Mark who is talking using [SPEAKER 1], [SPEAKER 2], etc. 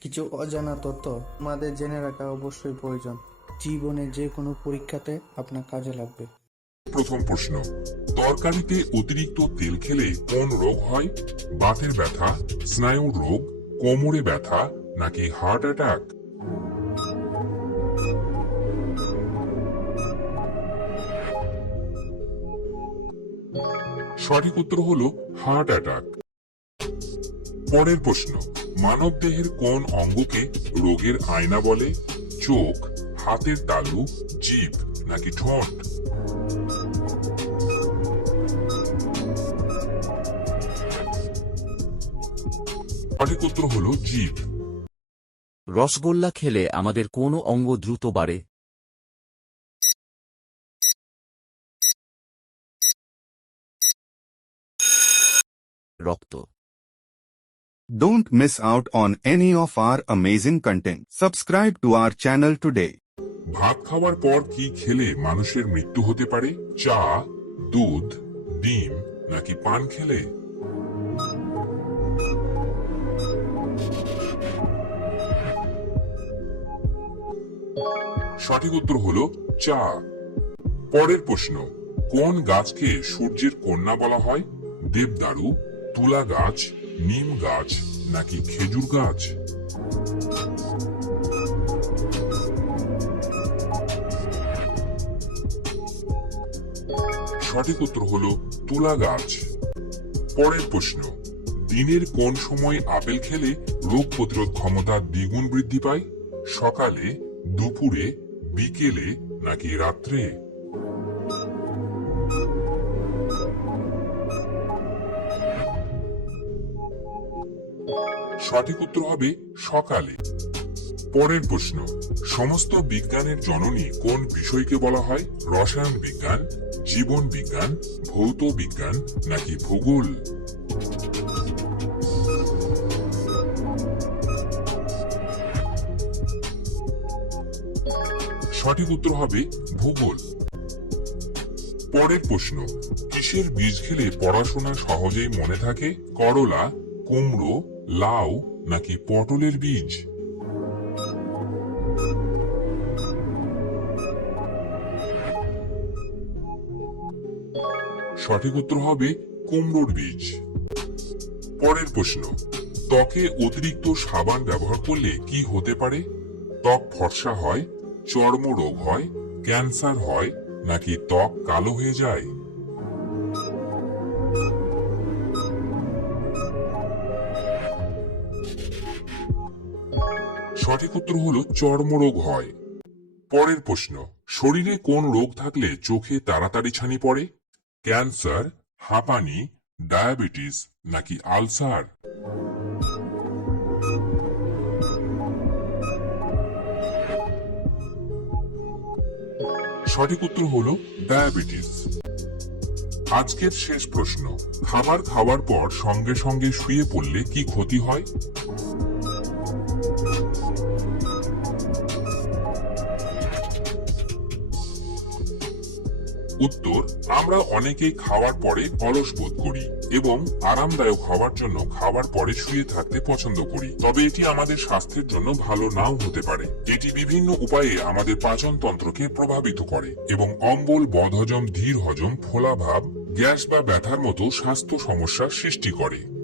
[SPEAKER 1] কিছু অজানা তথ্য আমাদের জেনে রাখা অবশ্যই প্রয়োজন। জীবনে যে কোনো পরীক্ষাতে আপনার কাজে লাগবে।
[SPEAKER 2] প্রথম প্রশ্ন, তরকারিতে অতিরিক্ত তেল খেলে কোন রোগ হয়? বাতের ব্যথা, স্নায়ুর রোগ, কোমরে ব্যথা, নাকি হার্ট অ্যাটাক? সঠিক উত্তর হলো হার্ট অ্যাটাক। পরের প্রশ্ন মানব দেহের কোন অঙ্গকে রোগের আয়না বলে? চোখ, হাতের তালু, জিভ নাকি ঠোঁট? সঠিক উত্তর হলো জিভ।
[SPEAKER 3] রসগোল্লা খেলে আমাদের কোন অঙ্গ দ্রুত বাড়ে? রক্ত।
[SPEAKER 4] Don't miss out on any of our amazing content. Subscribe to our channel today.
[SPEAKER 2] ভাত খাওয়ার পর কি খেলে মানুষের মৃত্যু হতে পারে চা, দুধ, ডিম নাকি পান খেলে সঠিক উত্তর হলো চা পরের প্রশ্ন, কোন গাছকে সূর্যের কন্যা বলা হয় দেবদারু, তুলা গাছ নিম গাছ নাকি খেজুর গাছ? সঠিক উত্তর হলো তুলা গাছ। পরের প্রশ্ন, দিনের কোন সময় আপেল খেলে রোগ প্রতিরোধ ক্ষমতা দ্বিগুণ বৃদ্ধি পায়? সকালে, দুপুরে, বিকেলে নাকি রাত্রে? সঠিক উত্তর হবে সকালে। পরের প্রশ্ন, সমস্ত বিজ্ঞানের জননী কোন বিষয়কে বলা হয়? রসায়ন বিজ্ঞান, জীবন বিজ্ঞান, ভৌত বিজ্ঞান নাকি ভূগোল? সঠিক উত্তর হবে ভূগোল। পরের প্রশ্ন, কিসের বীজ খেলে পড়াশোনা সহজেই মনে থাকে? করলা কুমড়ো, লাউ নাকি পটলের বীজ? সঠিক উত্তর হবে কুমড়োর বীজ। পরের প্রশ্ন, ত্বকে অতিরিক্ত সাবান ব্যবহার করলে কি হতে পারে? ত্বক ফর্সা হয়, চর্মরোগ হয়, ক্যান্সার হয়, নাকি ত্বক কালো হয়ে যায়? সঠিক উত্তর হলো চর্মরোগ হয়। পরের প্রশ্ন, শরীরে কোন রোগ থাকলে চোখে তাড়াতাড়ি ছানি পড়ে? ক্যান্সার, হাঁপানি, ডায়াবেটিস নাকি আলসার? সঠিক উত্তর হলো ডায়াবেটিস। আজকের শেষ প্রশ্ন, খাবার খাওয়ার পর সঙ্গে সঙ্গে শুয়ে পড়লে কি ক্ষতি হয়? উত্তর, আমরা অনেকেই খাওয়ার পরে অলস বোধ করি এবং আরামদায়ক হওয়ার জন্য খাওয়ার পরে শুয়ে থাকতে পছন্দ করি। তবে এটি আমাদের স্বাস্থ্যের জন্য ভালো নাও হতে পারে। এটি বিভিন্ন উপায়ে আমাদের পাচনতন্ত্রকে প্রভাবিত করে এবং অম্বল, বদহজম ধীর হজম ফোলাভাব, গ্যাস বা ব্যথার মতো স্বাস্থ্য সমস্যার সৃষ্টি করে।